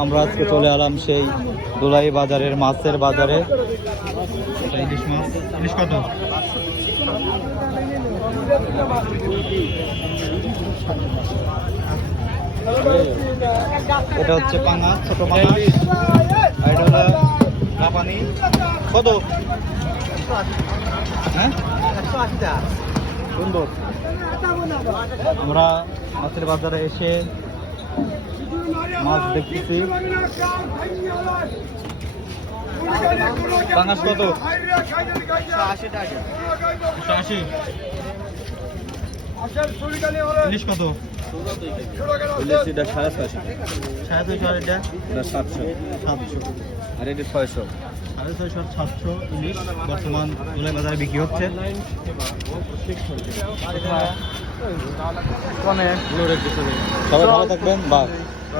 আমরা আজকে চলে এলাম সেই দোলাই বাজারের মাছের বাজারে। ইলিশ মাছ, ইলিশ কত? এটা হচ্ছে পাঙাশ, ছোট পাঙাশ। আর এটা হলো জাপানি। কত? হ্যাঁ, সুন্দর। আমরা মাছের বাজারে এসে মাছ দেখতেছি। পাঙাশ কত? 180। ইলিশ কত? এটা 650, 650। এটা 700, 700। আর এটা 600। 650, 700 ইলিশ বর্তমান দোলাই বাজারে বিক্রি হচ্ছে। সবাই ভালো থাকবেন। বাই।